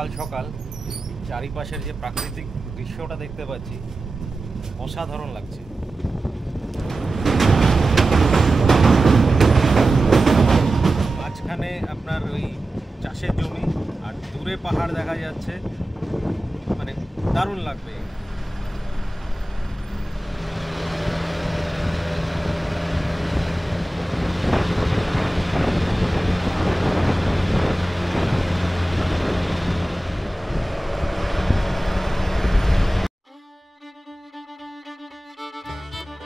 সকাল সকাল চারিপাশের যে প্রাকৃতিক দৃশ্যটা দেখতে পাচ্ছি অসাধারণ লাগছে। মাঝখানে আপনার ওই চাষের জমি আর দূরে পাহাড় দেখা যাচ্ছে, মানে দারুণ লাগবে।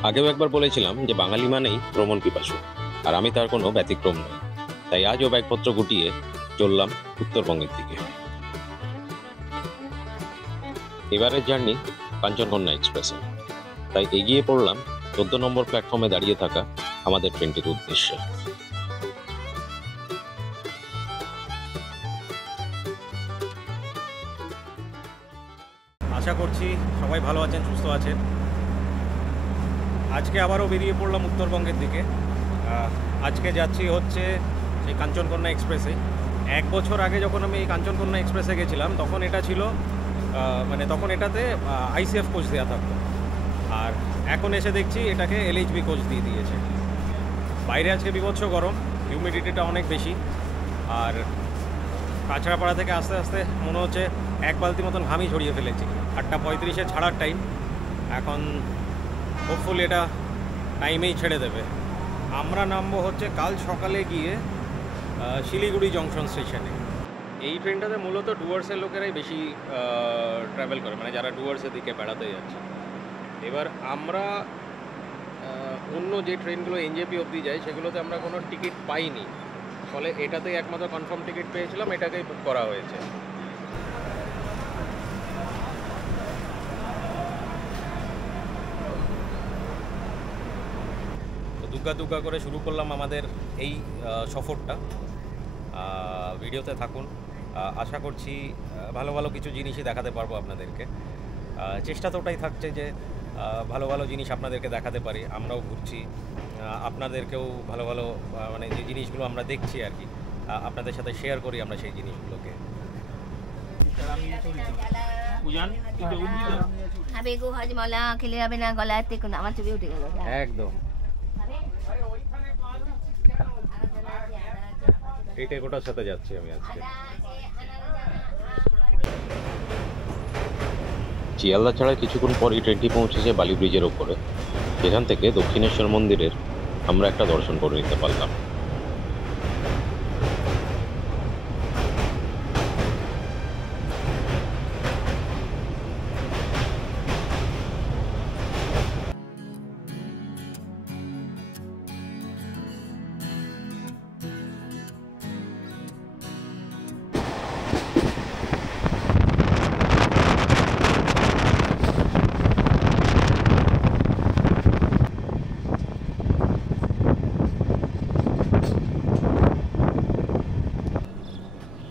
আগেও একবার বলেছিলাম যে বাঙালি মানেই ভ্রমণ পিপাসু, আর আমি তার কোনো ব্যতিক্রম নই। তাই আজও ব্যাগপত্র গুটিয়ে চললাম উত্তরবঙ্গের দিকে। এবারের জার্নি কাঞ্চনকন্যা এক্সপ্রেসে, তাই এগিয়ে পড়লাম 14 নম্বর প্ল্যাটফর্মে দাঁড়িয়ে থাকা আমাদের ট্রেনটির উদ্দেশ্যে। আশা করছি সবাই ভালো আছেন, সুস্থ আছেন। আজকে আবারও বেরিয়ে পড়লাম উত্তরবঙ্গের দিকে। আজকে যাচ্ছি হচ্ছে এই কাঞ্চনকন্যা এক্সপ্রেসে। 1 বছর আগে যখন আমি এই কাঞ্চনকন্যা এক্সপ্রেসে গেছিলাম তখন এটা ছিল তখন এটাতে আইসিএফ কোচ দেওয়া থাকতো, আর এখন এসে দেখছি এটাকে এলএইচবি কোচ দিয়ে দিয়েছে। বাইরে আজকে বিভৎস গরম, হিউমিডিটিটা অনেক বেশি, আর কাছড়াপাড়া থেকে আস্তে আস্তে মনে হচ্ছে 1 বালতি মতন ঘামই ঝরিয়ে ফেলেছি। 8:35 ছাড়ার টাইম, এখন হোপফুলি এটা টাইমেই ছেড়ে দেবে। আমরা নামবো হচ্ছে কাল সকালে গিয়ে শিলিগুড়ি জংশন স্টেশনে। এই ট্রেনটাতে মূলত ডুয়ার্সের লোকেরাই বেশি ট্রাভেল করে, মানে যারা ডুয়ার্সের দিকে বেড়াতে যাচ্ছে। এবার আমরা অন্য যে ট্রেনগুলো এনজেপি অবধি যায় সেগুলোতে আমরা কোনো টিকিট পাইনি, ফলে এটাতেই একমাত্র কনফার্ম টিকিট পেয়েছিলাম, এটাকেই বুক করা হয়েছে। দুগ্গা করে শুরু করলাম আমাদের এই সফরটা। ভিডিওতে থাকুন, আশা করছি ভালো ভালো কিছু জিনিসই দেখাতে পারবো আপনাদেরকে। চেষ্টা তো ওটাই থাকছে যে ভালো ভালো জিনিস আপনাদেরকে দেখাতে পারি। আমরাও ঘুরছি, আপনাদেরকেও ভালো ভালো মানে যে জিনিসগুলো আমরা দেখছি আর কি আপনাদের সাথে শেয়ার করি আমরা সেই জিনিসগুলোকে। একদম এই টেকোটার সাথে যাচ্ছি আমি আজকে। শিয়ালদা ছাড়া কিছুক্ষণ পরই ট্রেনটি পৌঁছেছে বালি ব্রিজের ওপরে, যেখান থেকে দক্ষিণেশ্বর মন্দিরের আমরা একটা দর্শন করে নিতে পারলাম।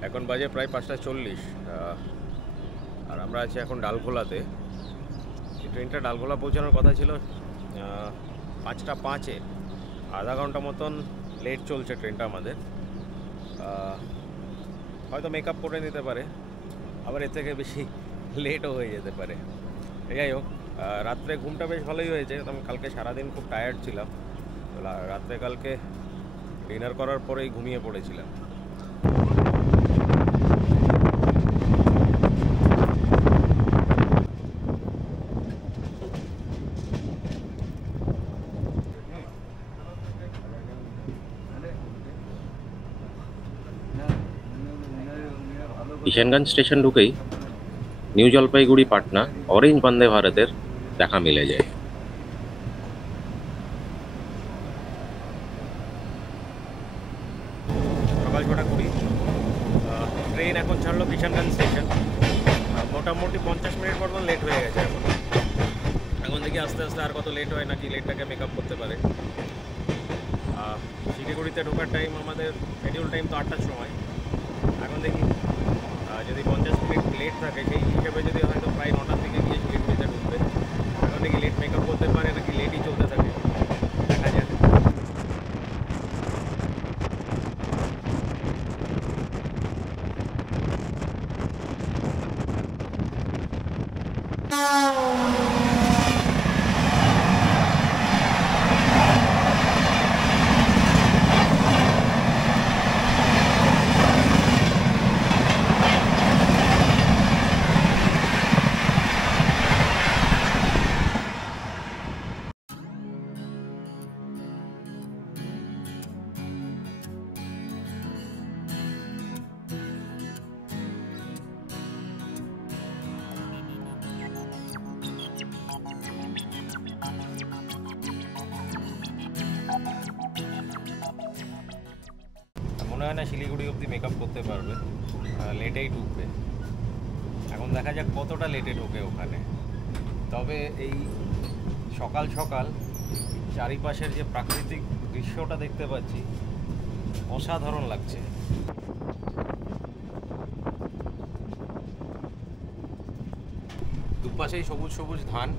এখন বাজে প্রায় 5:40, আর আমরা আছি এখন ডালখোলাতে। এই ট্রেনটা ডালখোলা পৌঁছানোর কথা ছিল 5:05-এ, আধা ঘন্টা মতন লেট চলছে ট্রেনটা আমাদের। হয়তো মেকআপ করে নিতে পারে, আবার এর থেকে বেশি লেটও হয়ে যেতে পারে। যাই হোক, রাত্রে ঘুমটা বেশ ভালোই হয়েছে। আমি কালকে সারাদিন খুব টায়ার্ড ছিলাম, রাত্রে কালকে ডিনার করার পরেই ঘুমিয়ে পড়েছিলাম। কিষানগঞ্জ স্টেশন ঢুকেই নিউ জলপাইগুড়ি পাটনা অরেঞ্জ বন্দে ভারতের দেখা মিলে যায়। সকাল 6:20, ট্রেন এখন ছাড়লো কিষানগঞ্জ স্টেশন। মোটামুটি 50 মিনিট মতন লেট হয়ে গেছে। এখন দেখি আস্তে আস্তে আর কত লেট হয়, নাকি লেটটাকে মেকআপ করতে পারে। শিলিগুড়িতে ঢোকার টাইম আমাদের শিডিউল টাইম তো 8টার সময়। এখন দেখি যদি 50 মিনিট লেট থাকে সেই হিসেবে যদি হয়তো প্রায় 9টার দিকে গিয়ে শিলিগুড়িতে ঢুকবে। এখন দেখি লেট মেকআপ করতে পারে নাকি লেটই চলতে থাকে, দেখা যাক। মনে হয় না শিলিগুড়ি অবধি মেকআপ করতে পারবে, লেটেই ঢুকবে। এখন দেখা যাক কতটা লেটে ঢোকে ওখানে। তবে এই সকাল সকাল চারিপাশের যে প্রাকৃতিক দৃশ্যটা দেখতে পাচ্ছি অসাধারণ লাগছে। দুপাশেই সবুজ সবুজ ধান,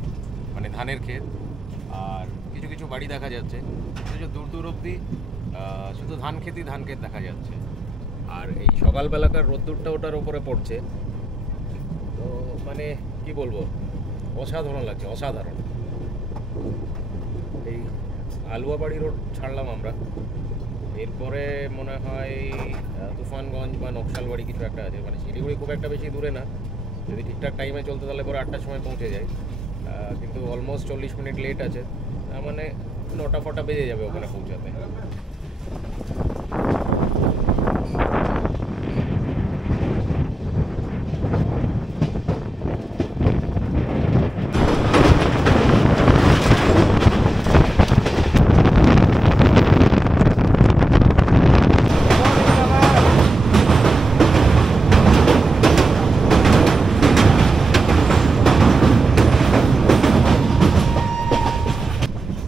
মানে ধানের ক্ষেত, আর কিছু কিছু বাড়ি দেখা যাচ্ছে। কিছু দূর দূর অবধি শুধু ধান ক্ষেত দেখা যাচ্ছে। আর এই সকালবেলাকার রোদ্দুরটা ওটার উপরে পড়ছে, তো মানে কি বলবো, অসাধারণ লাগছে, অসাধারণ। এই আলুয়াবাড়ি রোড ছাড়লাম আমরা, এরপরে মনে হয় তুফানগঞ্জ বা নকশালবাড়ি কিছু একটা আছে। মানে শিলিগুড়ি খুব একটা বেশি দূরে না, যদি ঠিকঠাক টাইমে চলতে তাহলে পরে 8টার সময় পৌঁছে যায়, কিন্তু অলমোস্ট 40 মিনিট লেট আছে। তার মানে 9টা ফটা বেজে যাবে ওখানে পৌঁছাতে।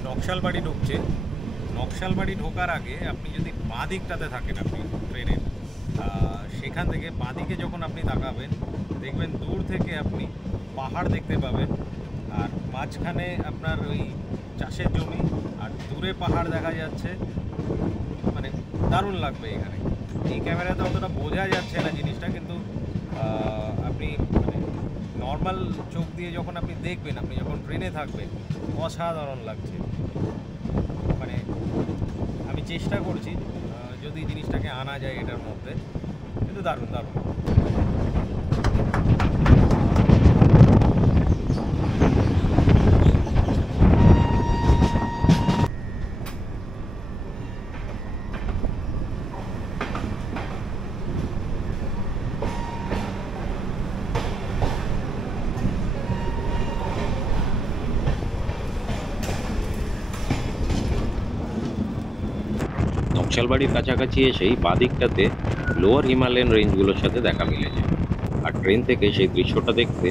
নকশালবাড়ি ঢুকছে। নকশালবাড়ি ঢোকার আগে আপনি যদি বাঁ দিকটাতে থাকেন, আপনি ট্রেনের সেখান থেকে বাঁ দিকে যখন আপনি তাকাবেন, দেখবেন দূর থেকে আপনি পাহাড় দেখতে পাবেন, আর মাঝখানে আপনার ওই চাষের জমি, আর দূরে পাহাড় দেখা যাচ্ছে। মানে দারুণ লাগবে এখানে। এই ক্যামেরাতে অতটা বোঝা যাচ্ছে না জিনিসটা, কিন্তু আপনি মানে নর্মাল চোখ দিয়ে যখন আপনি দেখবেন, আপনি যখন ট্রেনে থাকবেন, অসাধারণ লাগছে। মানে আমি চেষ্টা করছি যদি জিনিসটাকে আনা যায় এটার মধ্যে, কিন্তু দারুণ দারুণ। নকশালবাড়ির কাছাকাছি এসেই বাদিকটাতে লোয়ার হিমালয়ান রেঞ্জগুলোর সাথে দেখা মিলে যায়, আর ট্রেন থেকে সেই দৃশ্যটা দেখতে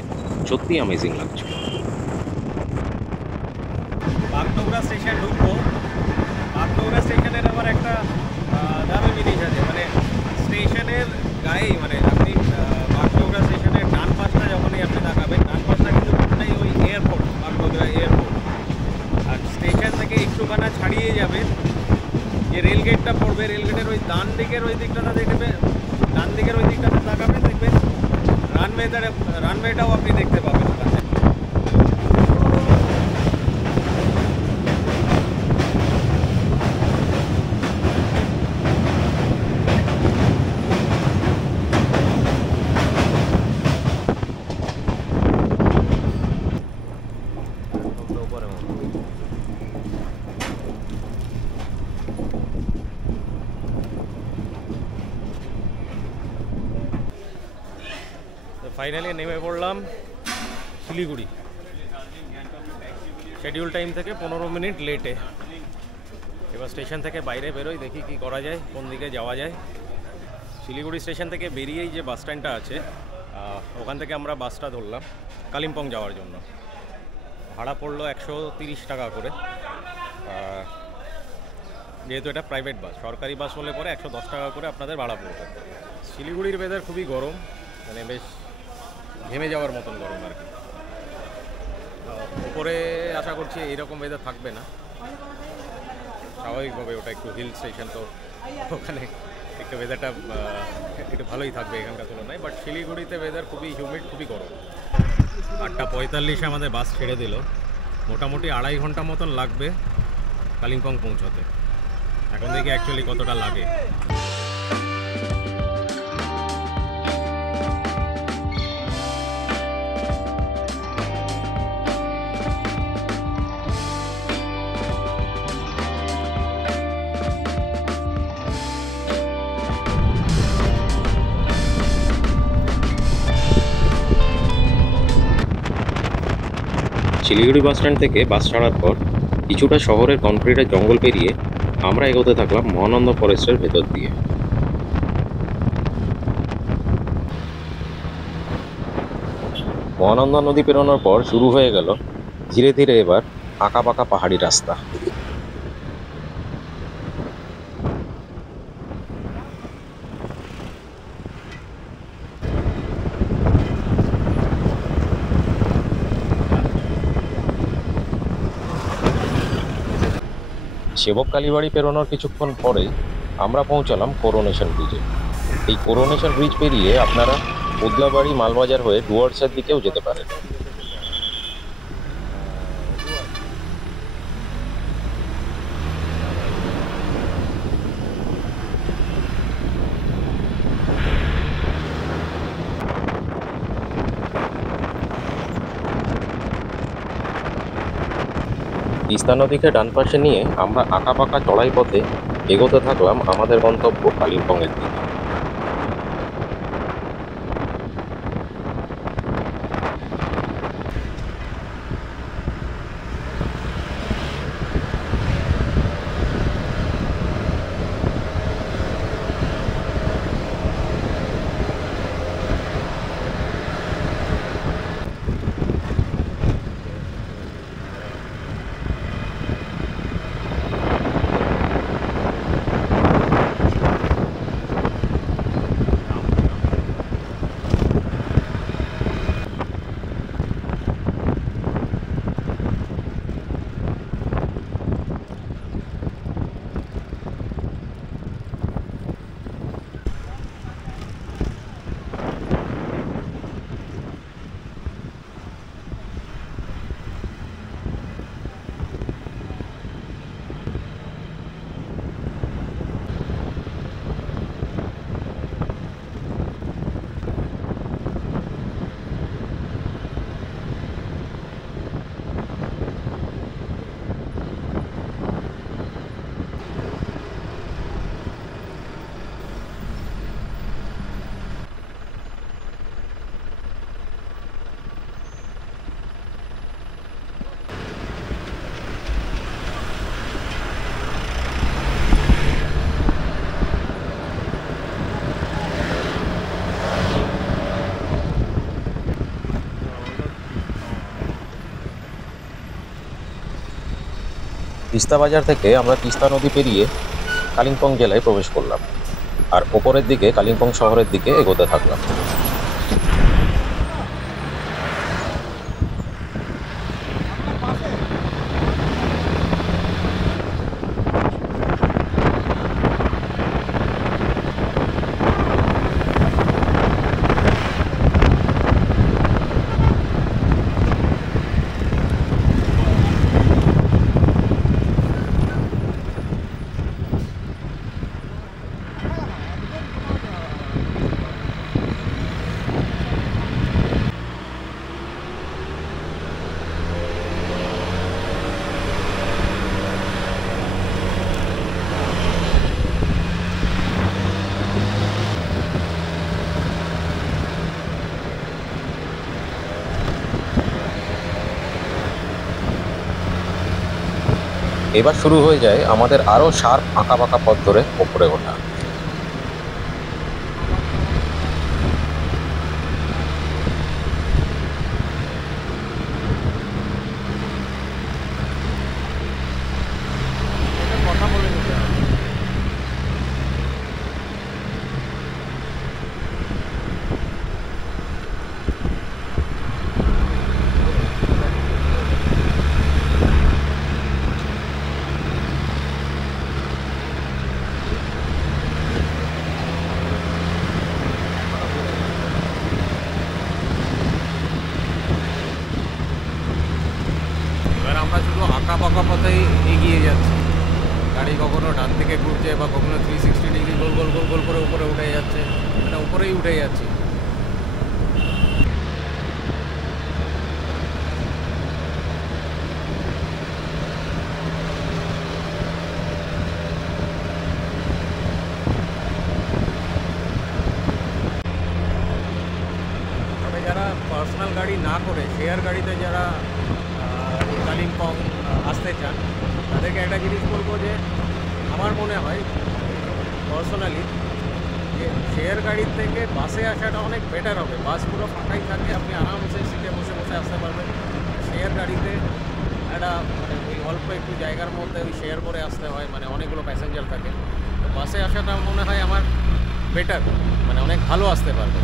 সত্যি অ্যামেজিং লাগছিল। বাগডোগরা স্টেশন ঢুকবো। বাগডোগরা স্টেশনের আবার একটা দারুণ জিনিস আছে, মানে স্টেশনের গায়েই, মানে আপনি বাগডোগরা স্টেশনের ডান পাশটা যখনই আপনি তাকাবেন, ডান পাশটা কিন্তু পুরোটাই ওই এয়ারপোর্ট, বাগডোগরা এয়ারপোর্ট। আর স্টেশন থেকে একটুখানা ছাড়িয়ে যাবেন, যে রেলগেটটা পড়বে, রেলগেটের ওই ডান দিকের ওই দিকটা দেখবে, ডান দিকের ওই দিকটাতে তাকাবেন, দেখবেন রানওয়েটাও আপনি দেখতে পাবেন ওখানে। ফাইনালি নেমে পড়লাম শিলিগুড়ি, শিডিউল টাইম থেকে 15 মিনিট লেটে। এবার স্টেশন থেকে বাইরে বেরোই, দেখি কি করা যায়, কোন দিকে যাওয়া যায়। শিলিগুড়ি স্টেশন থেকে বেরিয়েই যে বাস স্ট্যান্ডটা আছে, ওখান থেকে আমরা বাসটা ধরলাম কালিম্পং যাওয়ার জন্য। ভাড়া পড়লো 130 টাকা করে, যেহেতু এটা প্রাইভেট বাস। সরকারি বাস হলে পরে 110 টাকা করে আপনাদের ভাড়া পড়বে। শিলিগুড়ির ওয়েদার খুবই গরম, মানে বেশ ঘেমে যাওয়ার মতন গরম আর কি। উপরে আশা করছি এইরকম ওয়েদার থাকবে না, স্বাভাবিকভাবে ওটা একটু হিল স্টেশন, তো ওখানে একটু ওয়েদারটা একটু ভালোই থাকবে এখানকার তুলনায়। বাট শিলিগুড়িতে ওয়েদার খুবই হিউমিড, খুবই গরম। 8:45 আমাদের বাস ছেড়ে দিল। মোটামুটি 2.5 ঘন্টা মতন লাগবে কালিম্পং পৌঁছতে। এখন দেখি অ্যাকচুয়ালি কতটা লাগে। শিলিগুড়ি বাস স্ট্যান্ড থেকে বাস ছাড়ার পর কিছুটা শহরের কনক্রিটের জঙ্গল পেরিয়ে আমরা এগোতে থাকলাম মহানন্দা ফরেস্টের ভেতর দিয়ে। মহানন্দা নদী পেরোনোর পর শুরু হয়ে গেল ধীরে ধীরে এবার আঁকাবাঁকা পাহাড়ি রাস্তা। সেবক কালীবাড়ি পেরোনোর কিছুক্ষণ পরেই আমরা পৌঁছালাম করোনেশন ব্রিজে। এই করোনেশন ব্রিজ পেরিয়ে আপনারা বদলাবাড়ি মালবাজার হয়ে ডুয়ার্সের দিকেও যেতে পারেন। তিস্তা নদীকে ডান পাশে নিয়ে আমরা আঁকাবাঁকা চড়াই পথে এগোতে থাকলাম আমাদের গন্তব্য কালিম্পংয়ের দিকে। তিস্তা বাজার থেকে আমরা তিস্তা নদী পেরিয়ে কালিম্পং জেলায় প্রবেশ করলাম আর ওপরের দিকে কালিম্পং শহরের দিকে এগোতে থাকলাম। এবার শুরু হয়ে যায় আমাদের আরো শার্প আঁকাবাঁকা পথ ধরে ওপরে ওঠা। কথা বলে নিতে হবে। এবার আমরা শুধু আঁকা পাকা পথেই এগিয়ে যাচ্ছি। গাড়ি কখনো ডান থেকে ঘুরছে বা কখনো 360 ডিগ্রি গোল গোল গোল গোল করে উপরে উঠে যাচ্ছে, মানে উপরেই উঠে যাচ্ছি। তবে যারা পার্সোনাল গাড়ি না করে শেয়ার গাড়িতে যারা কালিম্পং আসতে চান তাদেরকে একটা জিনিস বলবো যে আমার মনে হয় পার্সোনালি শেয়ার গাড়ির থেকে বাসে আসাটা অনেক বেটার হবে। বাস পুরো ফাঁকাই থাকে, আপনি আরামসে সিটে বসে বসে আসতে পারবেন। শেয়ার গাড়িতে একটা মানে ওই অল্প একটু জায়গার মধ্যে ওই শেয়ার করে আসতে হয়, মানে অনেকগুলো প্যাসেঞ্জার থাকে। তো বাসে আসাটা মনে হয় আমার বেটার, মানে অনেক ভালো আসতে পারবে।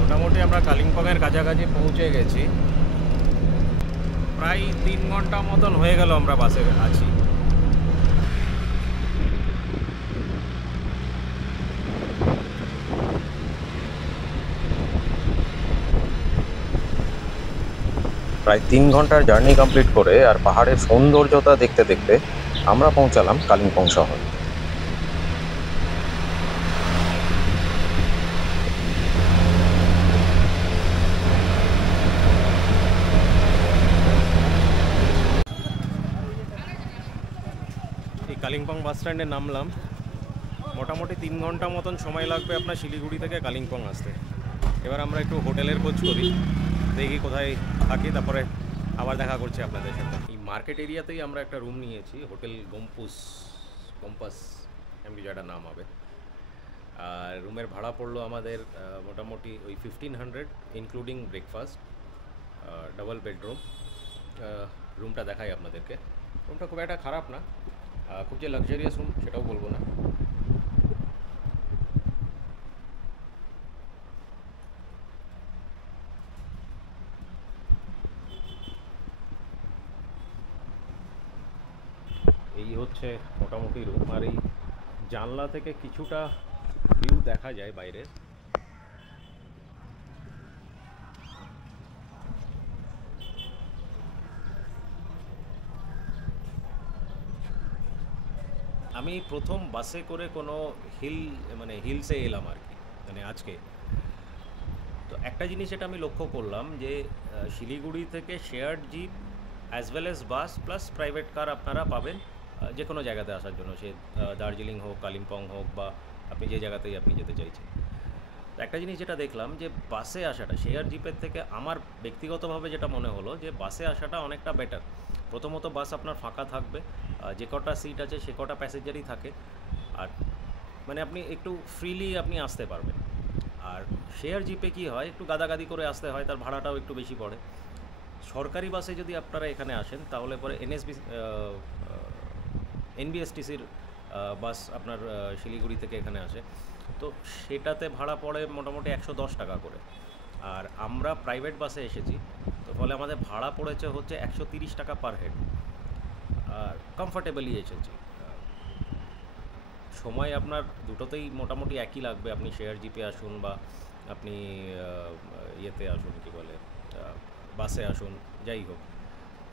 মোটামুটি আমরা কালিম্পংয়ের কাছাকাছি পৌঁছে গেছি। প্রায় 3 ঘন্টা মতন হয়ে গেল আমরা বাসে আছি। প্রায় 3 ঘন্টার জার্নি কমপ্লিট করে আর পাহাড়ের সৌন্দর্যতা দেখতে দেখতে আমরা পৌঁছালাম কালিম্পং শহর। এই কালিম্পং বাস স্ট্যান্ডে নামলাম। মোটামুটি 3 ঘন্টা মতন সময় লাগবে আপনার শিলিগুড়ি থেকে কালিম্পং আসতে। এবার আমরা একটু হোটেলের খোঁজ করি, দেখি কোথায় থাকি, তারপরে আবার দেখা করছি আপনাদের সাথে। এই মার্কেট এরিয়াতেই আমরা একটা রুম নিয়েছি, হোটেল কম্পাস এমনি যেটা নাম হবে। আর রুমের ভাড়া পড়লো আমাদের মোটামুটি ওই 1500 ইনক্লুডিং ব্রেকফাস্ট, ডাবল বেডরুম। রুমটা দেখাই আপনাদেরকে। রুমটা খুব একটা খারাপ না, খুব যে লাক্সারিয়াস রুম সেটাও বলবো না। এই হচ্ছে মোটামুটি রুম, আর এই জানলা থেকে কিছুটা ভিউ দেখা যায় বাইরের। আমি প্রথম বাসে করে কোনো হিলসে এলাম আর কি, মানে আজকে। তো একটা জিনিস এটা আমি লক্ষ্য করলাম যে শিলিগুড়ি থেকে shared jeep as well as bus plus private car আপনারা পাবেন যে কোনো জায়গাতে আসার জন্য, সে দার্জিলিং হোক, কালিম্পং হোক, বা আপনি যে জায়গাতেই আপনি যেতে চাইছেন। তো একটা জিনিস যেটা দেখলাম যে বাসে আসাটা শেয়ার জিপের থেকে আমার ব্যক্তিগতভাবে যেটা মনে হলো যে বাসে আসাটা অনেকটা বেটার। প্রথমত বাস আপনার ফাঁকা থাকবে, যে কটা সিট আছে সে কটা প্যাসেঞ্জারই থাকে, আর মানে আপনি একটু ফ্রিলি আপনি আসতে পারবেন। আর শেয়ার জিপে কি হয়, একটু গাদাগাদি করে আসতে হয়, তার ভাড়াটাও একটু বেশি পড়ে। সরকারি বাসে যদি আপনারা এখানে আসেন তাহলে পরে এনবিএসটিসির বাস আপনার শিলিগুড়ি থেকে এখানে আসে, তো সেটাতে ভাড়া পড়ে মোটামুটি 110 টাকা করে। আর আমরা প্রাইভেট বাসে এসেছি, তো ফলে আমাদের ভাড়া পড়েছে হচ্ছে 130 টাকা পার হেড। আর কমফর্টেবলি এসেছি। সময় আপনার দুটোতেই মোটামুটি একই লাগবে, আপনি শেয়ার জিপে আসুন বা আপনি ইয়েতে আসুন, কী বলে, বাসে আসুন, যাই হোক,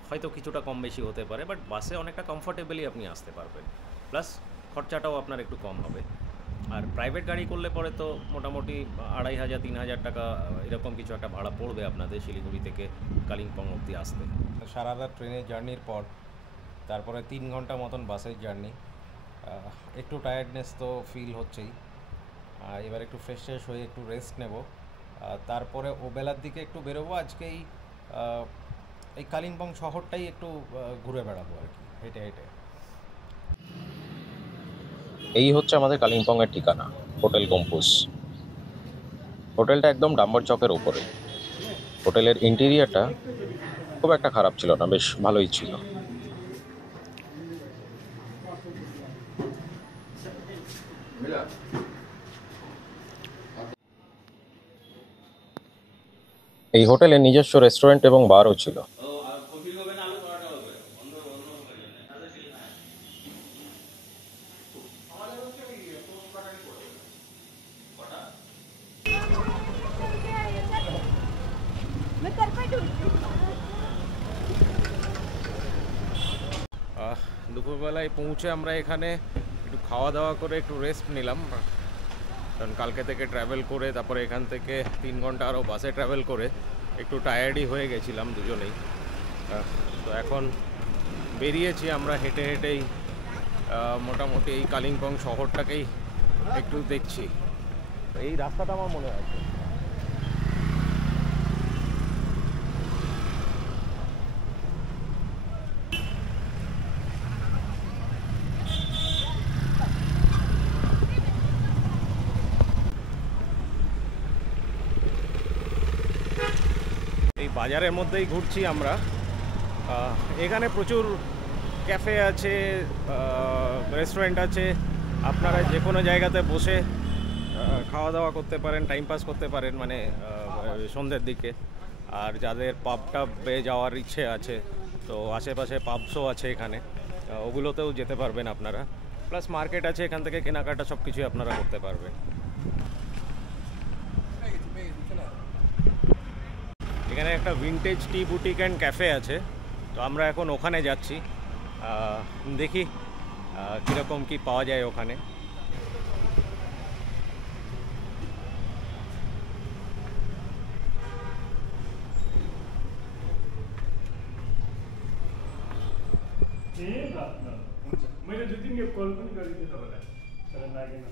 হয়তো কিছুটা কম বেশি হতে পারে, বাট বাসে অনেকটা কমফর্টেবলি আপনি আসতে পারবেন, প্লাস খরচাটাও আপনার একটু কম হবে। আর প্রাইভেট গাড়ি করলে পরে তো মোটামুটি 2500-3000 টাকা এরকম কিছু একটা ভাড়া পড়বে আপনাদের শিলিগুড়ি থেকে কালিম্পং অবধি আসতে। সারা রাত ট্রেনের জার্নির পর তারপরে 3 ঘন্টা মতন বাসের জার্নি, একটু টায়ার্ডনেস তো ফিল হচ্ছেই। এবার একটু ফ্রেশ হয়ে একটু রেস্ট নেব, তারপরে ওবেলার দিকে একটু বেরোবো। আজকে এই কালিম্পং শহরটাই একটু ঘুরে বেড়াবো আর কি, হেঁটে হেঁটে। এই হচ্ছে আমাদের কালিম্পংয়ের ঠিকানা, হোটেল কম্পুস। হোটেলটা একদম ডাম্বার চকের ওপরে। হোটেলের ইন্টেরিয়ারটা খুব একটা খারাপ ছিল না, বেশ ভালোই ছিল। এই হোটেলে নিজস্ব রেস্টুরেন্ট এবং বারও ছিল। দুপুরবেলায় পৌঁছে আমরা এখানে একটু খাওয়া দাওয়া করে একটু রেস্ট নিলাম, কারণ কালকে থেকে ট্রাভেল করে তারপরে এখান থেকে 3 ঘন্টা আরও বাসে ট্রাভেল করে একটু টায়ার্ডই হয়ে গেছিলাম দুজনেই। তো এখন বেরিয়েছি আমরা হেঁটে হেঁটেই মোটামুটি এই কালিম্পং শহরটাকেই একটু দেখছি। এই রাস্তাটা আমার মনে আছে। এই বাজারের মধ্যেই ঘুরছি আমরা। এখানে প্রচুর ক্যাফে আছে, রেস্টুরেন্ট আছে, আপনারা যে কোনো জায়গাতে বসে খাওয়া দাওয়া করতে পারেন, টাইম পাস করতে পারেন মানে সন্ধ্যের দিকে। আর যাদের পাব টাবে যাওয়ার ইচ্ছে আছে তো আশেপাশে পাবসও আছে এখানে, ওগুলোতেও যেতে পারবেন আপনারা। প্লাস মার্কেট আছে, এখান থেকে কেনাকাটা সব কিছুই আপনারা করতে পারবেন। এখানে একটা vintage T boutique and cafe আছে, তো আমরা এখন ওখানে যাচ্ছি। দেখি কীরকম কি পাওয়া যায় ওখানে। मैले 2-3 कल पनि गरिदिएँ तपाईँलाई, तर लागेन।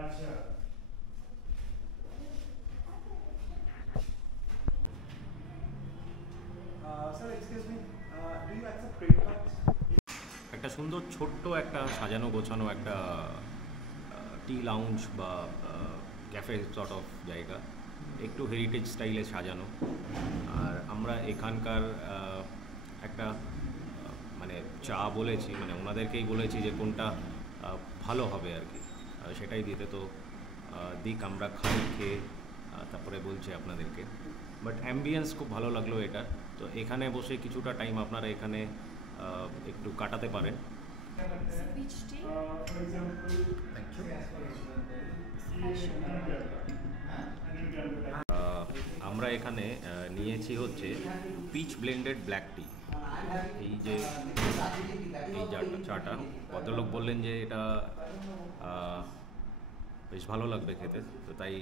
अच्छा sir, excuse me, do you accept credit cards? একটা সুন্দর ছোট্ট একটা সাজানো গোছানো একটা টি লাউঞ্জ বা ক্যাফে সর্ট অফ জায়গা, একটু হেরিটেজ স্টাইলে সাজানো। আর আমরা এখানকার একটা মানে চা বলেছি, মানে ওনাদেরকেই বলেছি যে কোনটা ভালো হবে আর কি, সেটাই দিতে। তো দিক আমরা খাই, খেয়ে তারপরে বলছি আপনাদেরকে। বাট অ্যাম্বিয়েন্স খুব ভালো লাগলো এটা। তো এখানে বসে কিছুটা টাইম আপনারা এখানে একটু কাটাতে পারেন। for example, আমরা এখানে নিয়েছি হচ্ছে পিচ ব্লেন্ডেড ব্ল্যাক টি। এই যে এই চাটা ভদ্রলোক বললেন যে এটা বেশ ভালো লাগবে খেতে, তো তাই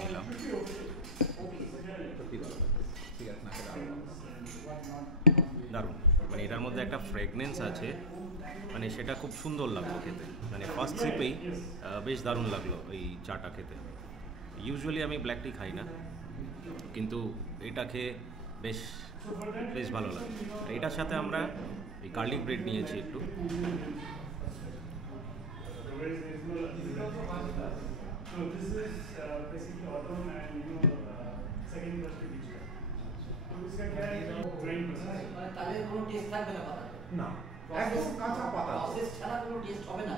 নিলাম। দারুণ, মানে এটার মধ্যে একটা ফ্রেগনেন্স আছে, মানে সেটা খুব সুন্দর লাগলো খেতে। মানে ফার্স্ট সিপেই বেশ দারুণ লাগলো এই চাটা খেতে। ইউজুয়ালি আমি ব্ল্যাক টি খাই না, কিন্তু এটা খেয়ে বেশ বেশ ভালো লাগে। এটার সাথে আমরা এই গার্লিক ব্রেড নিয়েছি একটু। so this is basically autumn and second first week का। तो इसका क्या है, ग्राइंड प्रोसेस তাহলে কোনো টেস্ট থাকবে না পাতা না, একদম কাঁচা পাতা। প্রসেস ছাড়া কোনো টেস্ট হবে না।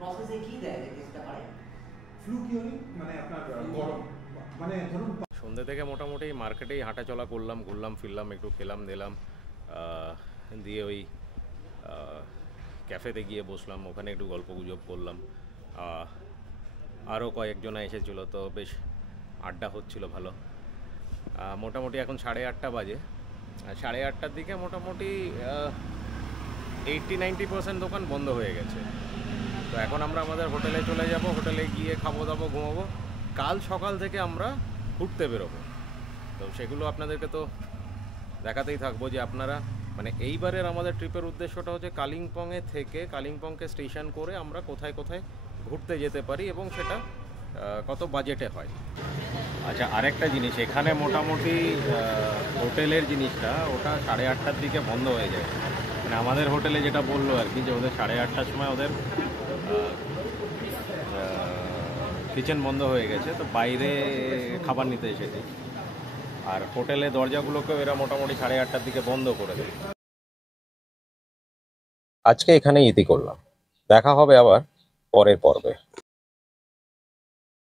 প্রসেসে কি দেয় যে টেস্টটা পারে? ফ্লুকিওনি মানে আপনার গরম, মানে ধরুন সন্ধ্যে থেকে মোটামুটি মার্কেটেই হাঁটা চলা করলাম, ঘুরলাম ফিরলাম, একটু খেলাম দিলাম, দিয়ে ওই ক্যাফেতে গিয়ে বসলাম, ওখানে একটু গল্প গুজব করলাম। আরও কয়েকজনা এসেছিলো, তো বেশ আড্ডা হচ্ছিল ভালো। মোটামুটি এখন 8:30 বাজে। 8:30টার দিকে মোটামুটি 80-90% দোকান বন্ধ হয়ে গেছে। তো এখন আমরা আমাদের হোটেলে চলে যাব, হোটেলে গিয়ে খাবো দাবো, ঘুমাবো। কাল সকাল থেকে আমরা ঘুরতে বেরোবো, তো সেগুলো আপনাদেরকে তো দেখাতেই থাকবো যে আপনারা মানে এইবারের আমাদের ট্রিপের উদ্দেশ্যটা হচ্ছে কালিম্পংয়ে থেকে কালিম্পংকে স্টেশন করে আমরা কোথায় কোথায় ঘুরতে যেতে পারি এবং সেটা কত বাজেটে হয়। আচ্ছা, আরেকটা জিনিস, এখানে মোটামুটি হোটেলের জিনিসটা ওটা 8:30টার দিকে বন্ধ হয়ে যায়। মানে আমাদের হোটেলে যেটা বললো আর কি, যে ওদের 8:30টার সময় ওদের কিচেন বন্ধ হয়ে গেছে, তো বাইরে খাবার নিতে এসেছি। আর হোটেলে দরজাগুলোকেও এরা মোটামুটি 8:30টার দিকে বন্ধ করে দেয়। আজকে এখানেই ইতি করলাম। দেখা হবে আবার পরের পর্বে।